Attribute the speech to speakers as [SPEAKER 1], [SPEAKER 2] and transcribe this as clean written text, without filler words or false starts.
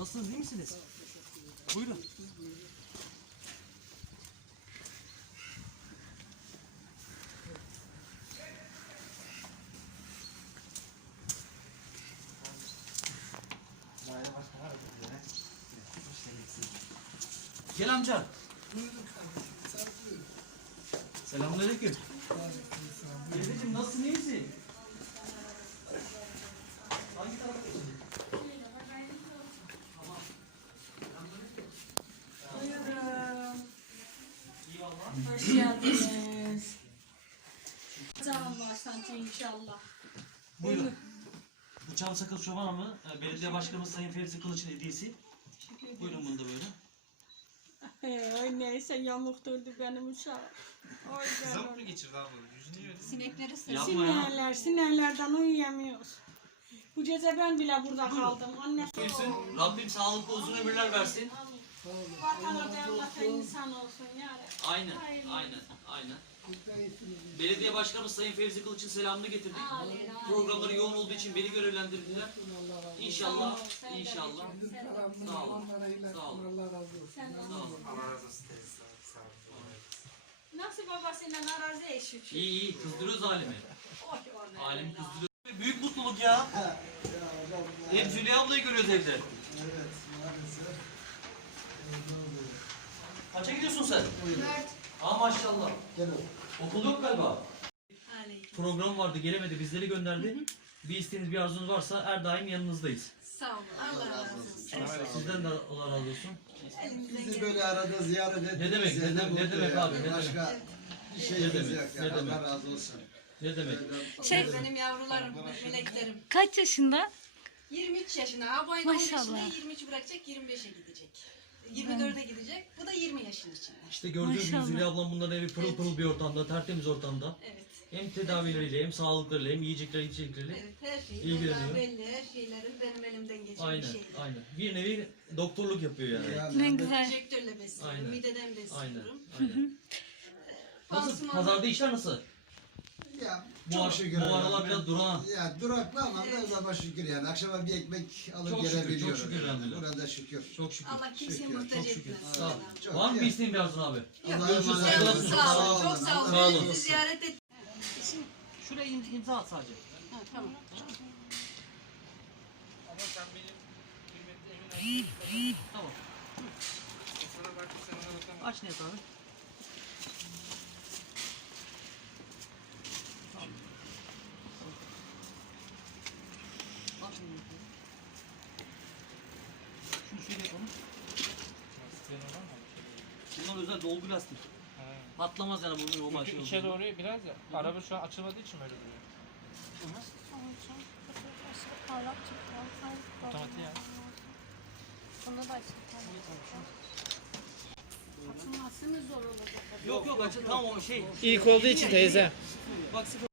[SPEAKER 1] Nasılsınız, iyi misiniz? Buyurun. Gel amca. Selamünaleyküm. Teyzeciğim nasılsın, iyi misin? Hangi tarafa geçelim?
[SPEAKER 2] Hoş geldiniz. Canım başlantı inşallah.
[SPEAKER 1] Buyurun. Bu Çam Sakız Çoban Hamı, belediye başkanımız Sayın Fevzi Kılıç'ın hediyesi. Buyurun bunu da böyle.
[SPEAKER 2] Ay neyse yamuk durdu benim uşağım. Ay
[SPEAKER 3] Kızamık mı geçirdi abi? Yüzünü yiyordu.
[SPEAKER 2] Sinekleri
[SPEAKER 1] Yapma ya.
[SPEAKER 2] Sinirlerden uyuyamıyoruz. Bu gece ben bile burada kaldım. Anne
[SPEAKER 1] Buyursun. Rabbim sağlıklı uzun ömürler versin.
[SPEAKER 2] vatana devlete insan olsun yani.
[SPEAKER 1] Aynen, aynen. Belediye başkanımız Sayın Fevzi Kılıç'ın selamını getirdik. Programları yoğun olduğu için beni görevlendirdiler. İnşallah. Sağ olun. Sağ olun.
[SPEAKER 3] Allah razı olsun teyze. Sağ olun.
[SPEAKER 2] Nasıl babasıyla arazi eşi?
[SPEAKER 1] İyi, kızdırıyoruz alemi.
[SPEAKER 2] Oy ona.
[SPEAKER 1] Alemi kızdırıyoruz. Büyük mutluluk ya. Hep Züleyha ablayı görüyoruz evde.
[SPEAKER 4] Evet, maalesef. Ne oluyor?
[SPEAKER 1] Kaça gidiyorsun sen?
[SPEAKER 2] 4.
[SPEAKER 1] Aa maşallah.
[SPEAKER 4] Gel oğlum.
[SPEAKER 1] Okul yok galiba. Program vardı, gelemedi, bizleri gönderdi. Bir isteğiniz, bir arzunuz varsa her daim yanınızdayız.
[SPEAKER 2] Sağ olun. Allah razı olsun.
[SPEAKER 1] Sizden de Allah razı olsun.
[SPEAKER 4] Bizi böyle arada ziyaret ettiniz.
[SPEAKER 1] Ne demek,
[SPEAKER 4] ya,
[SPEAKER 1] ne
[SPEAKER 4] mutlu
[SPEAKER 1] demek
[SPEAKER 4] ya.
[SPEAKER 1] abi, ne demek?
[SPEAKER 4] Başka bir
[SPEAKER 1] Ne
[SPEAKER 4] şeyimiz
[SPEAKER 1] demek,
[SPEAKER 4] yok ya.
[SPEAKER 1] ne demek?
[SPEAKER 4] Allah razı olsun.
[SPEAKER 1] Ne demek?
[SPEAKER 5] Benim yavrularım, meleklerim.
[SPEAKER 6] Kaç yaşında?
[SPEAKER 5] 23 yaşında. Bu ayın
[SPEAKER 6] Maşallah.
[SPEAKER 5] 15'inde 23 bırakacak, 25'e gidecek. 24'e gidecek. Bu da 20 yaşın içinde.
[SPEAKER 1] İşte gördüğünüz gibi
[SPEAKER 6] Maşallah.
[SPEAKER 1] Züleyha ablam bunların evi pırıl pırıl bir ortamda, tertemiz ortamda.
[SPEAKER 5] Evet.
[SPEAKER 1] Hem tedavileriyle, hem sağlıklarıyla, hem yiyecekleri, içecekleriyle.
[SPEAKER 5] Evet, her şey.
[SPEAKER 1] İlgileniyor.
[SPEAKER 5] Vallahi belli, her şeylerin benim elimden geçen
[SPEAKER 1] Aynen,
[SPEAKER 5] bir şeyler.
[SPEAKER 1] aynen. Bir nevi doktorluk yapıyor yani.
[SPEAKER 4] Ya,
[SPEAKER 6] Ne
[SPEAKER 4] ben de-
[SPEAKER 6] güzel.
[SPEAKER 5] Enjektörle besliyorum,
[SPEAKER 1] Aynen.
[SPEAKER 5] mideden
[SPEAKER 1] Aynen,
[SPEAKER 5] besliyorum.
[SPEAKER 1] aynen. Nasıl?
[SPEAKER 5] Pansuman-
[SPEAKER 1] Pazarda işler nasıl?
[SPEAKER 4] Ya,
[SPEAKER 1] Bu,
[SPEAKER 4] çok şükür.
[SPEAKER 1] bu aralar biraz duran.
[SPEAKER 4] Ya duraklı ama Allah'a şükür yani. Akşama bir ekmek alıp
[SPEAKER 1] Çok şükür,
[SPEAKER 4] gelebiliyorum.
[SPEAKER 1] çok şükür elhamdülillah.
[SPEAKER 4] Burada şükür.
[SPEAKER 1] Çok şükür.
[SPEAKER 5] Allah kimseye
[SPEAKER 4] Şükür,
[SPEAKER 5] muhtaç
[SPEAKER 1] Çok şükür.
[SPEAKER 5] etmez.
[SPEAKER 1] Sağ ol.
[SPEAKER 4] Çok
[SPEAKER 1] Var mı bir
[SPEAKER 4] iyi.
[SPEAKER 1] isteğin bir arzun abi?
[SPEAKER 4] Allah'a
[SPEAKER 1] Görüşürüz.
[SPEAKER 4] emanet
[SPEAKER 5] Canım
[SPEAKER 4] olun.
[SPEAKER 5] sağ ol, çok sağ ol.
[SPEAKER 4] Allah
[SPEAKER 1] Sağ
[SPEAKER 4] razı
[SPEAKER 5] Bizi
[SPEAKER 4] olsun.
[SPEAKER 5] ziyaret et.
[SPEAKER 1] Şuraya imza at sadece.
[SPEAKER 5] Ha, tamam.
[SPEAKER 3] Ama sen benim kıymetli emin
[SPEAKER 1] Tamam.
[SPEAKER 3] sana bak sen ona bakamazsın.
[SPEAKER 1] Aç Niyet abi. Aç Niyet abi. Şunu şöyle yapalım.
[SPEAKER 3] Lastiklerin var mı?
[SPEAKER 1] Bunlar özel dolgu lastik.
[SPEAKER 3] Ha.
[SPEAKER 1] Patlamaz yani bugün o maşın.
[SPEAKER 3] İçe doğru biraz ya. Araba şu an açılmadığı için böyle duruyor. Otomatik ya.
[SPEAKER 1] Yok yok açıl tamam o şey.
[SPEAKER 3] İlk olduğu için teyze.
[SPEAKER 1] Bak sıfır.